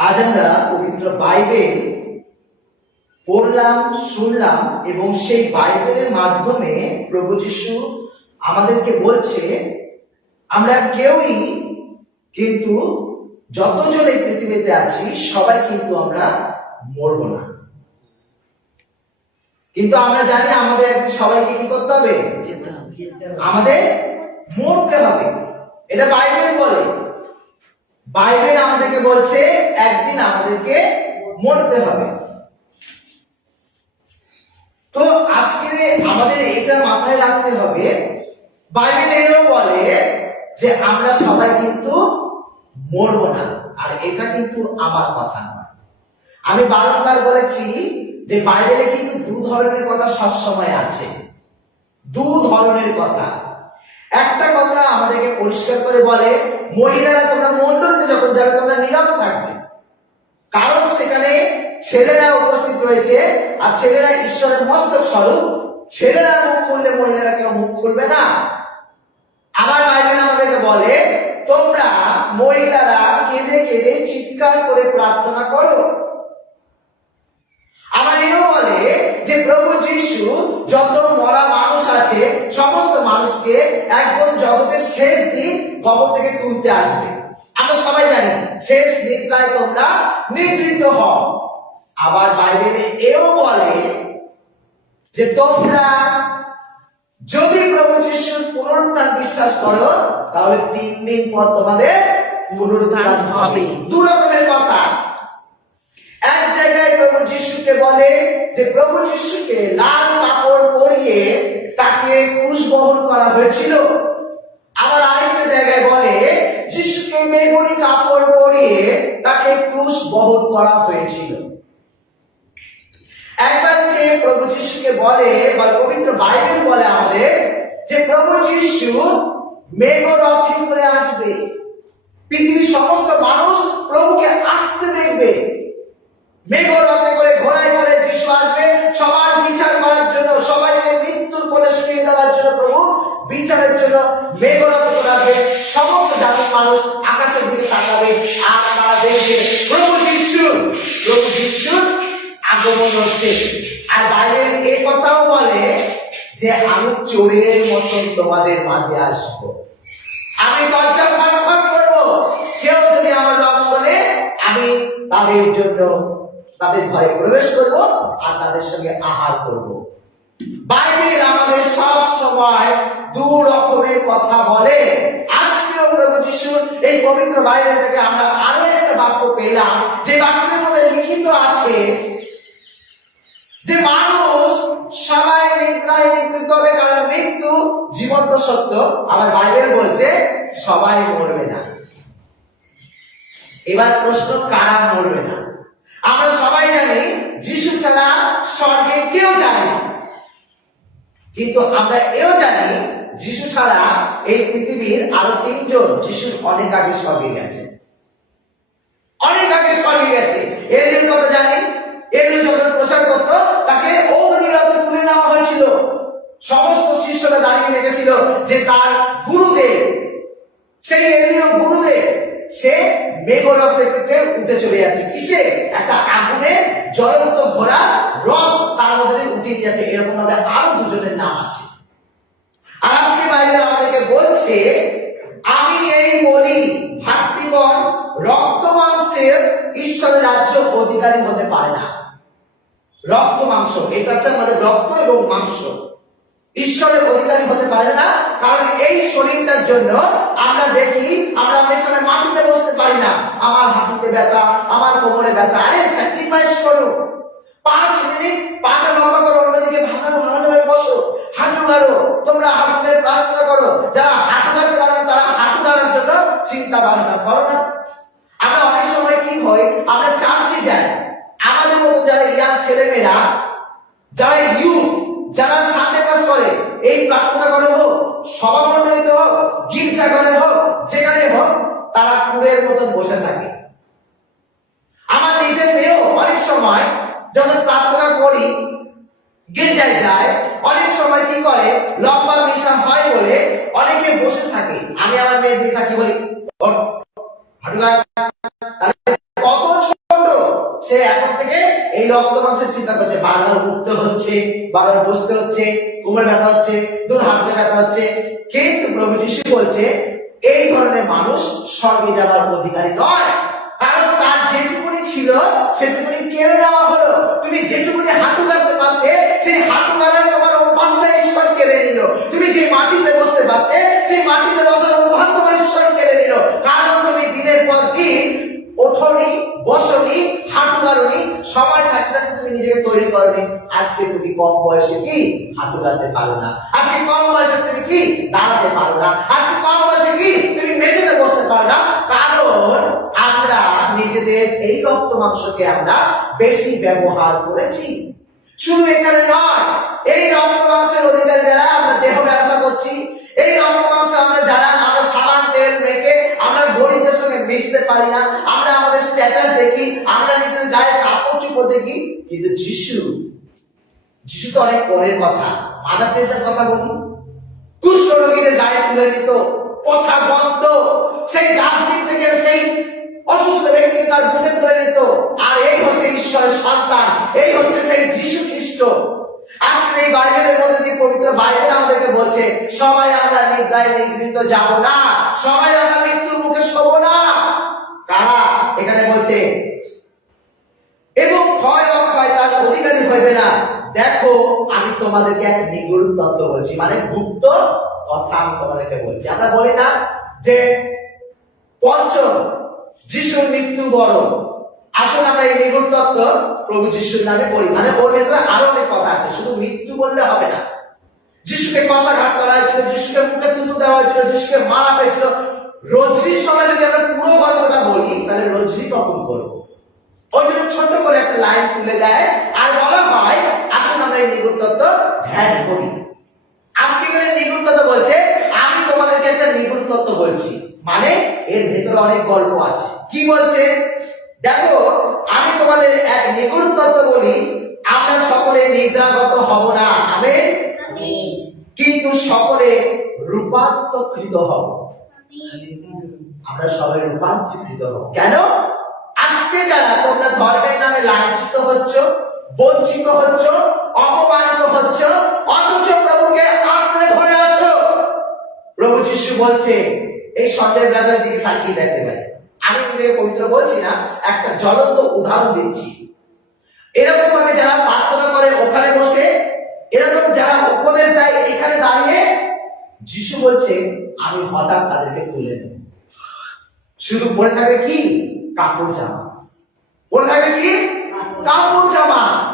আজ আমরা পবিত্র বাইবেল পড়লাম শুনলাম এবং সেই বাইবেলের মাধ্যমে প্রভু যিশু আমাদেরকে বলছে আমরা কেউই কিন্তু যতজন এই পৃথিবীতে আছি সবাই কিন্তু আমরা মরবো না। কিন্তু আমরা জানি আমাদের একদিন সবাইকে কি করতে হবে? আমাদের মরতে হবে। এটা বাইবেল বলে। বাইবেল আমাদেরকে বলছে, একদিন আমাদেরকে মরতে হবে। তো আজকে আমাদের এটা মাথায় রাখতে হবে, বাইবেল এরও বলে যে আমরা সবাই কিন্তু মরবো না, আর এটা কিন্তু আমার কথা নয়। আমি বারংবার বলেছি যে বাইবেলে কিন্তু দু ধরনের কথা সবসময় আছে। দু ধরনের কথা। একটা কথা আমাদেরকে পরিষ্কার করে বলে মহিলারা তোমরা মন্ডলীতে যখন যাবে, তোমরা নীরব থাকবে। কারণ সেখানে ছেলেরা উপস্থিত রয়েছে, আর ছেলেরা ঈশ্বরের মস্তক স্বরূপ। ছেলেরা মুখ খুললে মহিলারা কেউ মুখ খুলবে না। আমার বাইবেল আমাদেরকে বলে, তোমরা মহিলারা কেঁদে কেঁদে চিৎকার করে প্রার্থনা করো। আমার এও বলে যে প্রভু যিশু যত মরা মানুষ আছে, সমস্ত মানুষকে একদম জগতের শেষ দিন কবর থেকে তুলতে আসবে। আমরা সবাই জানি, শেষ নিদ্রায় তোমরা নিদ্রিত হও। আবার বাইবেলে এও বলে যে তোমরা যদি প্রভু যিশুর পুনরুত্থান বিশ্বাস করো, তাহলে তিন দিন পর তোমাদের পুনরুত্থান হবে। দু রকমের কথা। এক জায়গায় প্রভু যিশুকে বলে যে প্রভু যিশুকে লাল কাপড় পরিয়ে তাকে ক্রুশ বহন করা হয়েছিল। আবার আরেকটা জায়গায় বলে, যিশুকে বেগুনি কাপড় পরিয়ে তাকে ক্রুশ বহন করা হয়েছিল। একবারকে প্রভু যিশুকে বলে বা পবিত্র বাইবেল বলে আমাদের যে প্রভু যিশু মেঘরথে করে আসবে। পৃথিবীর সমস্ত মানুষ প্রভুকে আসতে দেখবে। মেঘরথে করে ঘোড়ায় করে যিশু আসবে। সবার বিচার করার জন্য, সবাইকে মৃত্যুর কোলে শুয়ে দেওয়ার জন্য প্রভু বিচারের জন্য মেঘরথ করে আসবে। সমস্ত জাতির মানুষ আকাশের দিকে তাকাবে। আর তারা দেখবে, প্রভু যিশু, প্রভু যিশুর আগমন হচ্ছে। আর বাইবেল এই কথাও বলে যে, আমি চোরের মতন তোমাদের মাঝে আসব। আমি দরজা খটখট করব। কেউ যদি আমার রব শোনে, আমি তাদের জন্য তাদের ঘরে প্রবেশ করব আর তাদের সঙ্গে আহার করব। বাইবেল আমাদের সব সময় দু রকমের কথা বলে। আজকেও প্রভু যিশু এই পবিত্র বাইবেল থেকে আমরা আরও একটা বাক্য পেলাম। যে বাক্যের মধ্যে লিখিত আছে যে মানুষ সবাই নিদ্রায় নিদ্রিত হবে কারণ মৃত্যু জীবন্ত সত্য। আবার বাইবেল বলছে সবাই মরবে না। এবার প্রশ্ন, কারা মরবে না? আমরা সবাই জানি যিশু ছাড়া স্বর্গে কেউ যায় কিন্তু আমরা এও জানি যিশু ছাড়া এই পৃথিবীর আরও তিনজন যিশুর অনেক আগে স্বর্গে গেছে। অনেক আগে স্বর্গে গেছে। এর কথা জানি? এলিয়ে যখন প্রচার করতো, তাকে অগ্নিরথে তুলে নেওয়া হয়েছিল। সমস্ত শিষ্যরা দাঁড়িয়ে রেখেছিল যে তার গুরুদেব, সেই এলিয় গুরুদেব সে মেঘরথে উঠে চলে যাচ্ছে। কিসে? একটা আগুনে জ্বলন্ত ঘোড়া রথ তার মধ্যে উঠে যাচ্ছে এরকম ভাবে আরও দুজনের নাম আছে। আর আজকে বাইরে আমাদেরকে বলছে, আমি এই বলি, ভাতৃগণ, রক্ত মাংসের ঈশ্বরের রাজ্য অধিকারী হতে পারে না। রক্ত মাংস, এটা হচ্ছে আমাদের রক্ত এবং মাংস। ঈশ্বরের অধিকারী হতে পারে না, কারণ এই শরীরটার জন্য আমরা দেখি, আমরা অনেক সময় মাটিতে আমার হাঁটুতে ব্যথা আমার কোমরে ব্যথা। আরে স্যাক্রিফাইস করো। পাঁচ মিনিট পাটা লম্বা করো অন্যদিকে ভালো ভালোভাবে বসো। হাঁটু গাড়ো তোমরা হাঁটুদের প্রার্থনা করো। যারা হাঁটু গাড়তে পারো না, তারা হাঁটু গাড়ার জন্য চিন্তা ভাবনা করো না। আমরা অনেক সময় কি হয় আমরা চার্চে যাই। আমাদের মতো যারা ইয়াং ছেলেমেয়েরা যারা ইউথ যারা সানডে ক্লাস করে এই প্রার্থনা করে হোক সভা মন্ডলীতে হোক গির্জা যেখানে হোক তারা কুড়ের মতন বসে থাকে। আমার নিজের মেয়েও অনেক সময় যখন প্রার্থনা করি, গির্জায় যায়, অনেক সময় কি করে, লম্বা মিশা হয় বলে অনেকে বসে থাকে। আমি আমার মেয়ে দিকে থাকি বলি কত ছোট? সে এখন থেকে এই রক্ত মাংসের চিন্তা করছে, বারবার উঠতে হচ্ছে, বারবার বসতে হচ্ছে, কোমর ব্যথা হচ্ছে, দূর হাঁটতে ব্যথা হচ্ছে। কিন্তু প্রভু যিশু বলছে এই ধরনের মানুষ স্বর্গে যাওয়ার অধিকারী নয়। কারণ তার যেটুকুনি ছিল, সেটুকুনি কেড়ে নেওয়া হলো। তুমি যেটুকুনি হাঁটু গাড়তে পারতে, সেই হাঁটু গাড়ার তোমার অভ্যাসটা ঈশ্বর কেড়ে নিল। তুমি যে মাটিতে বসতে পারতে, সেই মাটিতে বসার অভ্যাস তোমার ঈশ্বর কেড়ে নিল। কারণ তুমি দিনের পর দিন ওঠনি, বসনি সময় থাকতে থাকতে তুমি নিজেকে তৈরি করনি। আজকে তুমি কম বয়সে কি? হাঁটু গাড়তে পারো না। আজকে কম বয়সে তুমি কি? দাঁড়াতে পারো না। আজকে কম বয়সে কি? তুমি মেঝেতে বসতে পারো না। কারণ আমরা নিজেদের এই রক্ত মাংসকে আমরা বেশি ব্যবহার করেছি। শুধু এখানে নয়, এই রক্ত মাংসের অধিকারী যারা, আমরা দেহ ব্যবসা করছি। এই রক্ত মাংস আমরা যারা, আমরা সাবান, তেল, মেখে আমরা গরিবদের সঙ্গে মিশতে পারি না। আমরা স্ট্যাটাস দেখি আমরা নিজেদের গায়ে কাপড় চুপড় দেখি, কিন্তু যিশু যিশু তো অনেক পরের কথা। মাদার টেরেসার কথা বলি। কুষ্ঠ রোগীদের গায়ে তুলে নিত, পচা বন্ধ সেই ডাস্টবিন থেকে সেই অসুস্থ ব্যক্তিকে তার বুকে তুলে নিত। আর এই হচ্ছে ঈশ্বরের সন্তান, এই হচ্ছে সেই যিশু খ্রিস্ট। আসলে এই বাইবেলের মধ্যে দিয়ে পবিত্র বাইবেল আমাদেরকে বলছে, সবাই আমরা নিদ্রায় নিদ্রিত যাব না, সবাই আমরা মৃত্যুর বলছে এবং ক্ষয় অক্ষয় তার অধিকারী হইবে না। দেখো, আমি তোমাদেরকে এক নিগুড় তত্ত্ব বলছি মানে গুপ্ত কথা আমি তোমাদেরকে বলছি। আমরা বলি না যে পঞ্চম, যিশুর মৃত্যু বড়। আসলে আমরা এই নিগুড় তত্ত্ব প্রভু যিশুর নামে বলি মানে ওর ভেতরে আরও অনেক কথা আছে, শুধু মৃত্যু বললে হবে না। যিশুকে কষাঘাত করা হয়েছিল, যিশুকে মুখে তুতু দেওয়া হয়েছিল, যিশুকে মারা হয়েছিল রজনীর সময় যদি আমরা পুরো গল্পটা বলি তাহলে রজনী কখন করব? ওই জন্য ছোট করে একটা লাইন তুলে দেয় আর বলা হয় আসুন আমরা এই নিগুড় তত্ত্ব ধ্যান করি। আজকে গেলে নিগুড় তত্ত্ব বলছে আমি তোমাদেরকে একটা নিগুড় তত্ত্ব বলছি। মানে এর ভেতরে অনেক গল্প আছে। কি বলছে? দেখো আমি তোমাদের এক নিগুড় তত্ত্ব বলি আমরা সকলে নিদ্রাগত হব না। আমি কিন্তু সকলে রূপান্তরিত হব। আমরা সবাই রূপান্তরিত হব। কেন? আজকে যারা তোমরা ধর্মের নামে লাঞ্ছিত হচ্ছ, বঞ্চিত হচ্ছ, অপমানিত হচ্ছ, অথচ প্রভুকে আঁকড়ে ধরে আছো, প্রভু যিশু বলছে, এই সঞ্জয় ব্রাদারের দিকে তাকিয়ে দেখতে পারে আমি নিজেকে পবিত্র বলছি না, একটা জ্বলন্ত উদাহরণ দিচ্ছি। এরকম ভাবে যারা প্রার্থনা করে ওখানে বসে, এরকম যারা উপদেশ দেয় এখানে দাঁড়িয়ে, যিশু বলছে আমি হঠাৎ তাদেরকে তুলে নেব। শুধু পরে থাকবে কি? কাপড় জামা। পরে থাকবে কি? কাপড় জামা।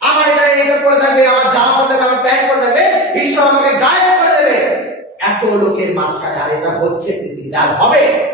আমার এখানে এটা পরে থাকবে, আমার জামা পরে থাকবে, আমার প্যান্ট পরে থাকবে, ঈশ্বর আমাকে গায়েব করে দেবে। এত লোকের মাঝখানে আর এটা হচ্ছে আর হবে।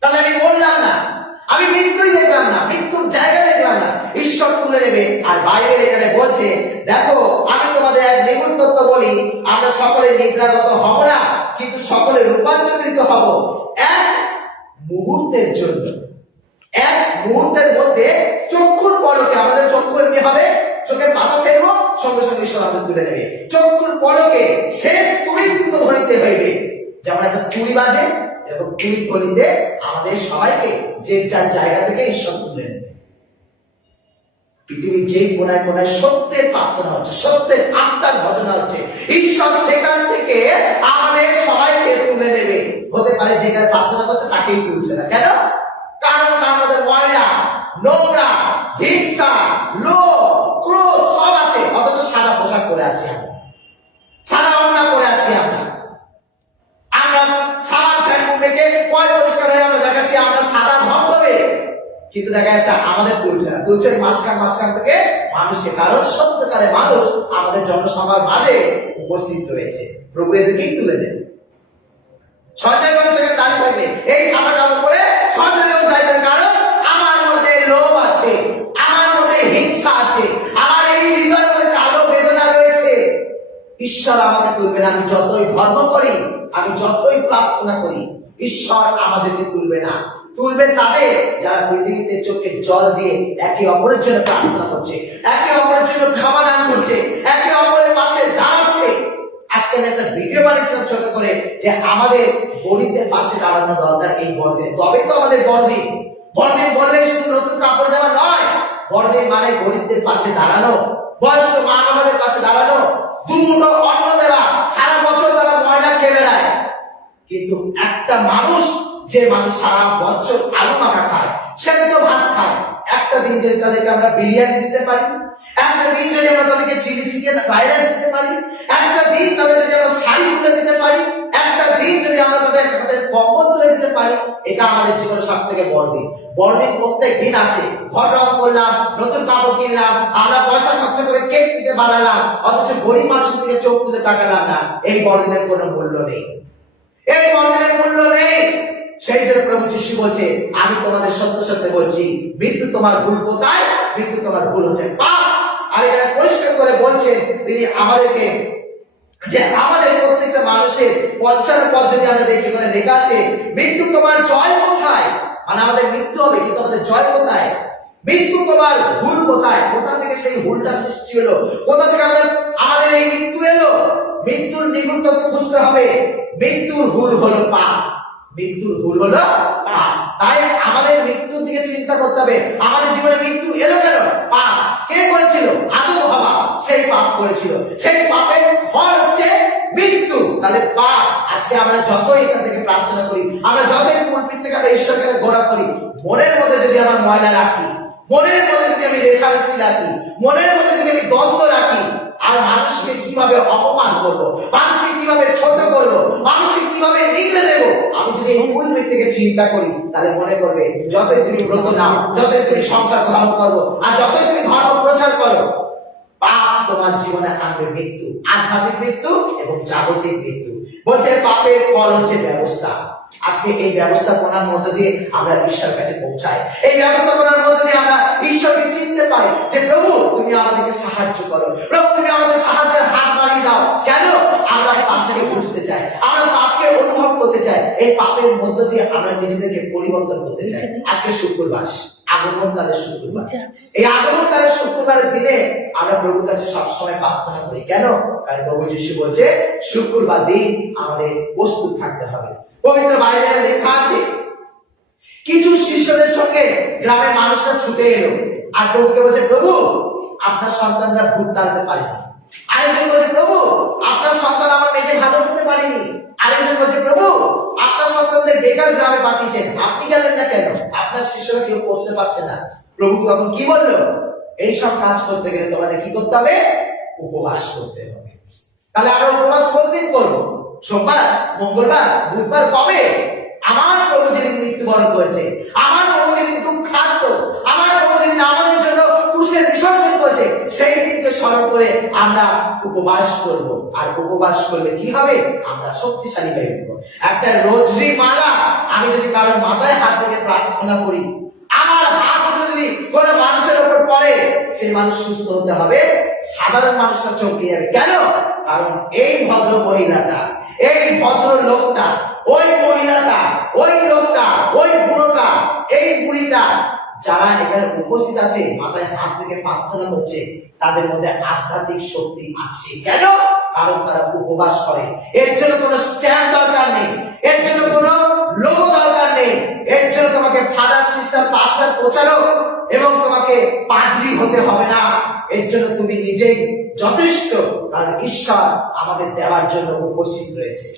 তাহলে আমি বললাম না। আমি মৃত্যুই দেখলাম না, মৃত্যুর জায়গা দেখলাম না। ঈশ্বর তুলে নেবে। আর বাইবেল এখানে বলছে, দেখো, আমি তোমাদের এক নিগুড় তত্ত্ব বলি, আমরা সকলে নিদ্রাগত হব না। কিন্তু সকলে রূপান্তরিত হব এক মুহূর্তের জন্য। এক মুহূর্তের মধ্যে চক্ষুর পলকে আমাদের চক্ষু এমনি হবে? চোখের পাতা ফেলব, সঙ্গে সঙ্গে ঈশ্বর তুলে নেবে। চক্ষুর পলকে শেষ তুড়ি কিন্তু ধরিতে হইবে। যেমন একটা চুরি বাজে এরকম চুরি ধরিতে আমাদের সবাইকে যে যার জায়গা থেকে ঈশ্বর তুলে নেবে। পৃথিবীর যে কোনায় কোনায় সত্যের প্রার্থনা হচ্ছে, সত্যের আত্মার ভজনা হচ্ছে, ঈশ্বর সেখান থেকে আমাদের নেবে হতে পারে যেখানে প্রার্থনা করছে, তাকেই তুলছে না। কেন? কারণ তার মধ্যে ময়লা নোংরা হিংসা, লোভ, ক্রোধ সব আছে, অথচ সাদা পোশাক পরে আছি আমরা। সাদা অন্না পরে আছি আমরা। আমরা সাবান শ্যাম্পু মেখে পয় পরিষ্কার হয়ে আমরা দেখাচ্ছি, আমরা সাদা ধবধবে কিন্তু দেখা যাচ্ছে আমাদের তুলছে না। তুলছে মাঝখান মাঝখান থেকে মানুষের কারণ সত্যকারের মানুষ আমাদের জনসভার মাঝে উপস্থিত রয়েছে। প্রভু এদেরকেই তুলে নেবে সঞ্জয় গঞ্জ করি, আমি যতই প্রার্থনা করি, ঈশ্বর আমাদেরকে তুলবে না। তুলবে তাদের যারা পৃথিবীতে চোখে জল দিয়ে একে অপরের জন্য প্রার্থনা করছে, একে অপরের জন্য খাবার দান করছে, একে দাঁড়াচ্ছে আজকে একটা ভিডিও বানিয়েছিলাম ছোট করে যে আমাদের গরিবদের পাশে দাঁড়ানো দরকার এই বড়দিনে তবেই তো আমাদের বড়দিন বড়দিন বললে শুধু নতুন কাপড় জামা নয় বড়দিন মানে গরিবদের পাশে দাঁড়ানো, বয়স্ক মা বাবাদের পাশে দাঁড়ানো দুমুঠো অন্ন দেওয়া, সারা বছর তারা ময়লা খেয়ে বেড়ায়। কিন্তু একটা মানুষ যে মানুষ সারা বছর আলু মাখা খায়, সেদ্ধ ভাত খায় একটা দিন যদি তাদেরকে আমরা বিরিয়ানি দিতে পারি, একটা দিন যদি আমরা তাদেরকে চিলি চিকেন রাইস দিতে পারি, একটা দিন তাদেরকে আমরা শাড়ি তুলে দিতে পারি, একটা দিন যদি আমরা তাদের হাতে কম্বল তুলে দিতে পারি, এটা আমাদের জীবনের সব থেকে বড় দিন বড়দিন প্রত্যেক দিন আসে। রং করলাম, নতুন কাপড় কিনলাম, আমরা পয়সা খরচ করে কেক কিনে বানালাম, অথচ গরিব মানুষের দিকে চোখ তুলে তাকালাম না। এই বড়দিনের কোনো মূল্য নেই। এই বড়দিনের মূল্য নেই। সেই জন্য প্রভু যিশু বলছে, আমি তোমাদের সত্য সত্য বলছি, মৃত্যু তোমার ভুল কোথায়? মৃত্যু তোমার ভুল হচ্ছে পাপ। আর এখানে পরিষ্কার করে বলছেন, তিনি আমাদেরকে, যে আমাদের প্রত্যেকটা মানুষের পঞ্চান্ন পদ যদি আমরা দেখি, এখানে লেখা আছে, মৃত্যু তোমার জয় কোথায়? মানে আমাদের মৃত্যু হবে, কিন্তু আমাদের জয় কোথায়? মৃত্যু তোমার ভুল কোথায়? কোথা থেকে সেই ভুলটা সৃষ্টি হলো? কোথা থেকে আমাদের আমাদের এই মৃত্যু এলো? মৃত্যুর নিগুণ খুঁজতে হবে। মৃত্যুর ভুল হলো পাপ। মৃত্যুর ভুল হলো তাই আমাদের মৃত্যুর দিকে চিন্তা করতে হবে। আমাদের জীবনে মৃত্যু এলো কেন? পাপ। কে করেছিল? আদম বাবা সেই পাপ করেছিল। সেই পাপের ফল হচ্ছে মৃত্যু। তাহলে পাপ। আজকে আমরা যতই এখান থেকে প্রার্থনা করি, আমরা যতই পুলপিট থেকে আমরা ঈশ্বরকে গোড়া করি, মনের মধ্যে যদি আমার ময়লা রাখি, মনের মধ্যে যদি আমি রেশারেশি রাখি, মনের মধ্যে যদি আমি দ্বন্দ্ব রাখি আর মানুষকে কীভাবে অপমান করব? মানুষকে কীভাবে ছোট করব? মানুষকে কীভাবে নিগড়ে দেবো? আমি যদি এই মূল থেকে চিন্তা করি, তাহলে মনে করবে, যতই তুমি ব্রত নাও, যতই তুমি সংসার ধর্ম করব, আর যতই তুমি ধর্ম প্রচার করো, পাপ তোমার জীবনে আনবে মৃত্যু। আধ্যাত্মিক মৃত্যু এবং জাগতিক মৃত্যু। বলছে পাপের ফল হচ্ছে ব্যবস্থা। আজকে এই ব্যবস্থাপনার মধ্যে দিয়ে আমরা ঈশ্বরের কাছে পৌঁছাই। এই ব্যবস্থাপনার মধ্যে দিয়ে আমরা ঈশ্বরকে চিনতে পারি যে প্রভু, তুমি আমাদেরকে সাহায্য করো। প্রভু, তুমি আমাদের সাহায্যের হাত বাড়িয়ে দাও। কেন? আমরা পাপকে বুঝতে চাই আমরা পাপকে অনুভব করতে চাই এই পাপের মধ্য দিয়ে আমরা নিজেদেরকে পরিবর্তন করতে চাই। আজকে শুক্রবার আগমনকালের শুক্রবার। এই আগমনকালের শুক্রবারের দিনে আমরা প্রভুর কাছে সবসময় প্রার্থনা করি। কেন? কারণ প্রভু যিশু বলছে শুক্রবার দিন আমাদের প্রস্তুত থাকতে হবে। পবিত্র বাইবেলে লেখা আছে কিছু শিষ্যদের সঙ্গে গ্রামের মানুষরা ছুটে এলো। আর প্রভুকে বলছে প্রভু আপনার সন্তানরা ভূত তাড়াতে পারেনি। আরেকজন বলছে প্রভু আপনার সন্তান আমার মেয়েকে ভালো করতে পারেনি। আরেকজন বলছে, প্রভু, আপনার সন্তানদের বেকার গ্রামে পাঠিয়েছেন। আপনি গেলেন না কেন? আপনার শিষ্যরা কেউ করতে পারছে না। প্রভু তখন কি বলল? এই সব কাজ করতে গেলে তোমাদের কি করতে হবে? উপবাস করতে হবে। তাহলে আমরা উপবাস কোনদিন করব? সোমবার, মঙ্গলবার, বুধবার, কবে? আমার প্রভু যেদিন মৃত্যুবরণ করেছে, আমার প্রভু যেদিন দুঃখার্ত আমার প্রভু যেদিন আমাদের জন্য ক্রুশের বিসর্জন করেছে সেই দিনকে স্মরণ করে আমরা উপবাস করব। আর উপবাস করলে কি হবে? আমরা শক্তিশালী হয়ে উঠবো। একটা রোজরি মালা আমি যদি কারোর মাথায় হাত থেকে প্রার্থনা করি, আমার হাত যদি মানুষের উপর পড়ে, সেই মানুষ সুস্থ হতে হবে। সাধারণ মানুষটা চমকে যাবে কেন? কারণ এই ভদ্র মহিলাটা, এই ভদ্র লোকটা, ওই মহিলাটা, ওই লোকটা, ওই বুড়োটা, এই বুড়িটা যারা এখানে উপস্থিত আছে, মাথায় হাত রেখে প্রার্থনা করছে, তাদের মধ্যে আধ্যাত্মিক শক্তি আছে। কেন? কারণ তারা উপবাস করে। এর জন্য কোনো স্ট্যাম্প দরকার নেই। এর জন্য কোনো লোগো দরকার নেই। এর জন্য তোমাকে ফাদার সিস্টার পাস্টার প্রচারক এবং তোমাকে পাদ্রি হতে হবে না। এর জন্য তুমি নিজেই যথেষ্ট কারণ ঈশ্বর আমাদের দেওয়ার জন্য উপস্থিত রয়েছে।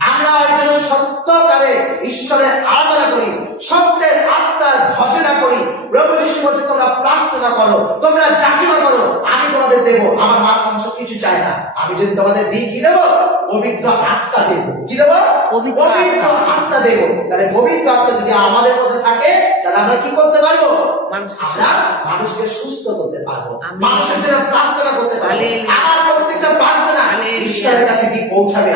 আমরা ওই জন্য সত্যকারে ঈশ্বরের আরাধনা করি সত্যের আত্মার ভজনা করি। প্রভু যিশু বলছে তোমরা প্রার্থনা করো তোমরা যাচনা করো আমি তোমাদের দেব আমার মাছ মাংস কিছু চাই না। আমি যদি তোমাদের দিই কি দেবো? পবিত্র আত্মা দেব। কি দেবো? পবিত্র আত্মা। আত্মা দেব তাহলে পবিত্র আত্মা যদি আমাদের মধ্যে থাকে তাহলে আমরা কি করতে পারব আমরা মানুষকে সুস্থ করতে পারব মানুষের জন্য প্রার্থনা করতে পারব। আমার প্রত্যেকটা প্রার্থনা। ঈশ্বরের কাছে কি পৌঁছাবে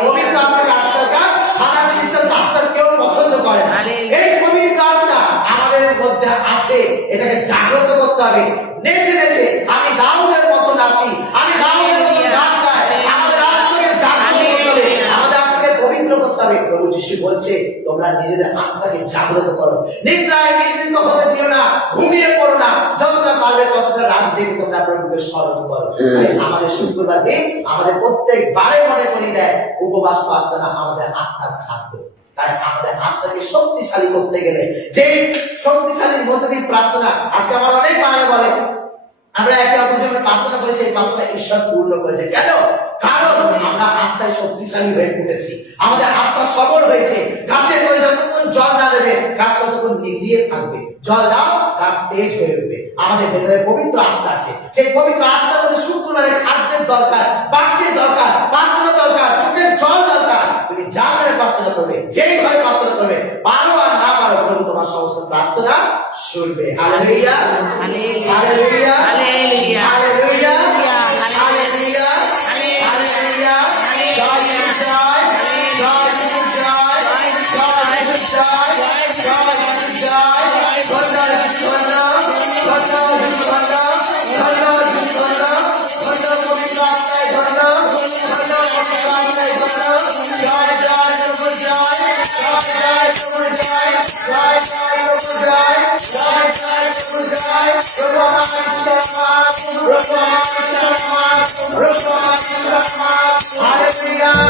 পবিত্র আত্মাকে আশ্রয়টা ফাদার সিস্টার পাস্টার কেউ পছন্দ করে না। এই পবিত্র আত্মা আমাদের মধ্যে আছে এটাকে জাগ্রত করতে হবে নেচে নেচে যিশু বলছে তোমরা নিজেদের আত্মাকে জাগ্রত করো। নিদ্রায় নিদ্রিত হতে দিও না ঘুমিয়ে পড়ো না। যতটা পারবে ততটা রাত জেগে তোমরা প্রভুকে স্মরণ করো। আমাদের শুক্রবার দিন আমাদের প্রত্যেক বারে মনে করি দেয় উপবাস প্রার্থনা আমাদের আত্মার খাদ্য। তাই আমাদের আত্মাকে শক্তিশালী করতে গেলে যে শক্তিশালীর মধ্যে দিয়ে প্রার্থনা আজকে আমার অনেক মায়েরা বলে আমরা একে অপরের জন্য প্রার্থনা করি, সেই প্রার্থনা ঈশ্বর পূর্ণ করেছে। কেন? কারণ আমরা আত্মায় শক্তিশালী হয়ে উঠেছি। আমাদের আত্মা সবল হয়েছে। গাছের মধ্যে যতক্ষণ জল না দেবে, গাছ ততক্ষণ নিভিয়ে থাকবে। জল দাও, গাছ তেজ হয়ে উঠবে। আমাদের ভেতরে পবিত্র আত্মা আছে। সেই পবিত্র আত্মার মধ্যে শুক্রবারে খাদ্যের দরকার বাক্যের দরকার, প্রার্থনা দরকার, চোখের জল দরকার। তুমি যা করে প্রার্থনা করবে যেইভাবে প্রার্থনা করবে পারো আর না পারো প্রভু তোমার সমস্ত প্রার্থনা should be. Hallelujah. Hallelujah. Hallelujah. Hallelujah.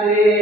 Shri